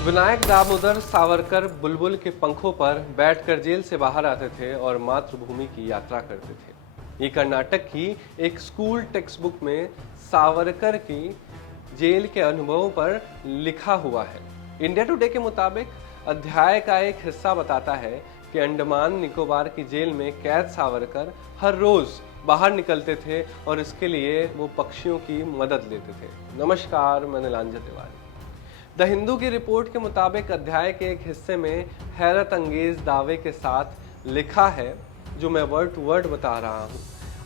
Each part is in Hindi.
विनायक दामोदर सावरकर बुलबुल के पंखों पर बैठकर जेल से बाहर आते थे और मातृभूमि की यात्रा करते थे। ये कर्नाटक की एक स्कूल टेक्स्ट बुक में सावरकर की जेल के अनुभवों पर लिखा हुआ है। इंडिया टुडे के मुताबिक अध्याय का एक हिस्सा बताता है कि अंडमान निकोबार की जेल में कैद सावरकर हर रोज बाहर निकलते थे और इसके लिए वो पक्षियों की मदद लेते थे। नमस्कार, मैं नीलांजन तिवारी। द हिंदू की रिपोर्ट के मुताबिक अध्याय के एक हिस्से में हैरत अंगेज दावे के साथ लिखा है, जो मैं वर्ड टू वर्ड बता रहा हूँ।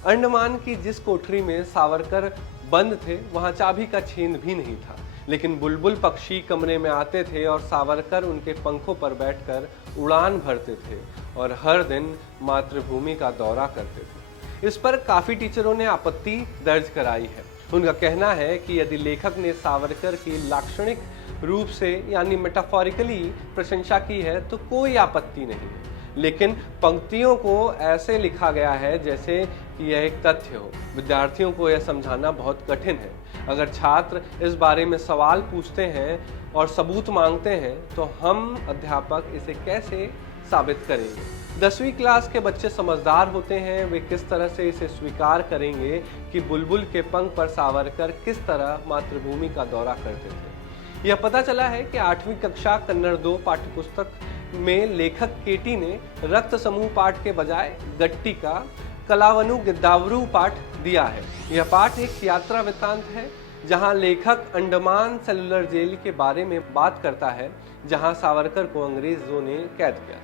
अंडमान की जिस कोठरी में सावरकर बंद थे वहाँ चाबी का छेद भी नहीं था, लेकिन बुलबुल पक्षी कमरे में आते थे और सावरकर उनके पंखों पर बैठकर उड़ान भरते थे और हर दिन मातृभूमि का दौरा करते थे। इस पर काफ़ी टीचरों ने आपत्ति दर्ज कराई है। उनका कहना है कि यदि लेखक ने सावरकर की लाक्षणिक रूप से यानी मेटाफोरिकली प्रशंसा की है तो कोई आपत्ति नहीं है, लेकिन पंक्तियों को ऐसे लिखा गया है जैसे कि यह एक तथ्य हो। विद्यार्थियों को यह समझाना बहुत कठिन है। अगर छात्र इस बारे में सवाल पूछते हैं और सबूत मांगते हैं तो हम अध्यापक इसे कैसे साबित करेंगे? 10वीं क्लास के बच्चे समझदार होते हैं, वे किस तरह से इसे स्वीकार करेंगे कि बुलबुल के पंख पर सावरकर किस तरह मातृभूमि का दौरा करते थे। यह पता चला है कि 8वीं कक्षा कन्नड़ 2 पाठ्यपुस्तक में लेखक केटी ने रक्त समूह पाठ के बजाय गट्टी का कलावनु गिद्दावरू पाठ दिया है। यह पाठ एक यात्रा वृत्तांत है जहां लेखक अंडमान सेलुलर जेल के बारे में बात करता है, जहां सावरकर को अंग्रेजों ने कैद किया।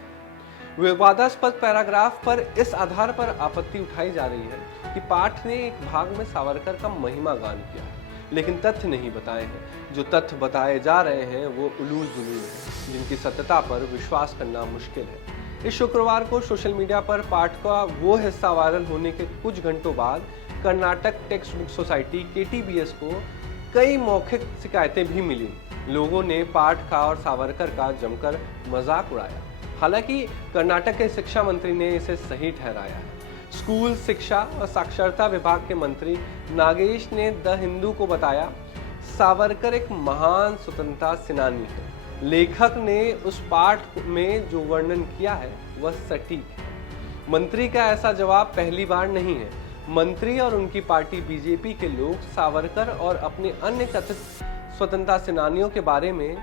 विवादास्पद पैराग्राफ पर इस आधार पर आपत्ति उठाई जा रही है कि पाठ ने एक भाग में सावरकर का महिमा गान किया है, लेकिन तथ्य नहीं बताए हैं। जो तथ्य बताए जा रहे हैं वो उलूल जुलूल है, जिनकी सत्यता पर विश्वास करना मुश्किल है। इस शुक्रवार को सोशल मीडिया पर पाठ का वो हिस्सा वायरल होने के कुछ घंटों बाद Karnataka text book society KTBS को कई मौखिक शिकायतें भी मिली। लोगों ने पाठ का और सावरकर का जमकर मजाक उड़ाया। हालांकि कर्नाटक के शिक्षा मंत्री ने इसे सही ठहराया है। स्कूल शिक्षा और साक्षरता विभाग के मंत्री नागेश ने द हिंदू को बताया, सावरकर एक महान स्वतंत्रता सेनानी है। लेखक ने उस पाठ में जो वर्णन किया है वह सटीक है। मंत्री का ऐसा जवाब पहली बार नहीं है। मंत्री और उनकी पार्टी BJP के लोग सावरकर और अपने अन्य कथित स्वतंत्रता सेनानियों के बारे में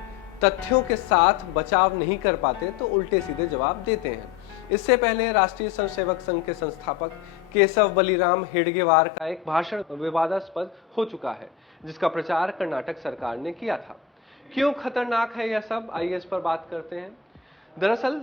तथ्यों के साथ बचाव नहीं कर पाते तो उल्टे सीधे जवाब देते हैं। इससे पहले राष्ट्रीय स्वयंसेवक संघ के संस्थापक केशव बलिराम हेडगेवार का एक भाषण विवादास्पद हो चुका है, जिसका प्रचार कर्नाटक सरकार ने किया था। क्यों खतरनाक है यह सब, आइए इस पर बात करते हैं। दरअसल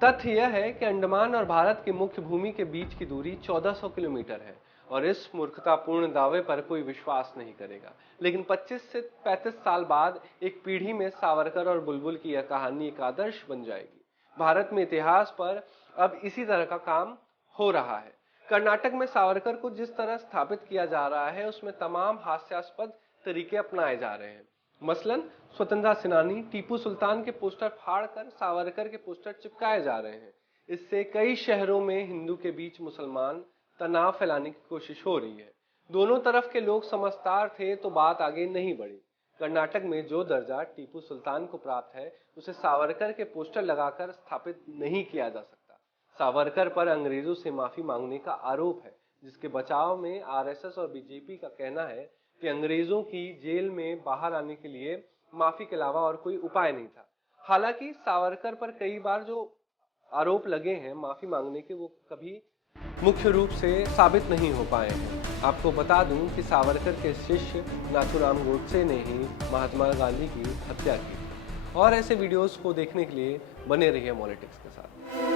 तथ्य यह है कि अंडमान और भारत की मुख्य भूमि के बीच की दूरी 1400 किलोमीटर है और इस मूर्खतापूर्ण दावे पर कोई विश्वास नहीं करेगा। लेकिन 25 से 35 साल बाद एक पीढ़ी में सावरकर और बुलबुल की यह कहानी एक आदर्श बन जाएगी। भारत में इतिहास पर अब इसी तरह का काम हो रहा है। कर्नाटक में सावरकर को जिस तरह स्थापित किया जा रहा है उसमें तमाम हास्यास्पद तरीके अपनाए जा रहे हैं। मसलन स्वतंत्रता सेनानी टीपू सुल्तान के पोस्टर फाड़कर सावरकर के पोस्टर चिपकाए जा रहे हैं। इससे कई शहरों में हिंदू के बीच मुसलमान तनाव फैलाने की कोशिश हो रही है। दोनों तरफ के लोग समझदार थे तो बात आगे नहीं बढ़ी। कर्नाटक में जो दर्जा टीपू सुल्तान को प्राप्त है उसे सावरकर के पोस्टर लगाकर स्थापित नहीं किया जा सकता। सावरकर पर अंग्रेजों से माफी मांगने का आरोप है, जिसके बचाव में RSS और BJP का कहना है कि अंग्रेजों की जेल में बाहर आने के लिए माफी के अलावा और कोई उपाय नहीं था। हालांकि सावरकर पर कई बार जो आरोप लगे हैं माफी मांगने के, वो कभी मुख्य रूप से साबित नहीं हो पाए हैं। आपको बता दूं कि सावरकर के शिष्य नाथूराम गोडसे ने ही महात्मा गांधी की हत्या की। और ऐसे वीडियोस को देखने के लिए बने रहिए मॉलिटिक्स के साथ।